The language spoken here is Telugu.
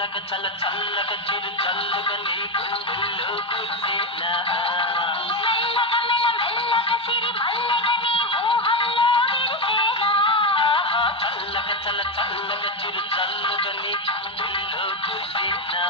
చల్లగా చల్ల చల్లగా చిరు చల్లుగా నీ గుండెల్లో కురిసేనా మెల్లగా మెల్లగా సిరి మల్లెగా నీ ఊహల్లో విరిసేనా చల్లగా చల్ల చల్లగా చిరు చల్లుగా నీ గుండెల్లో కురిసేనా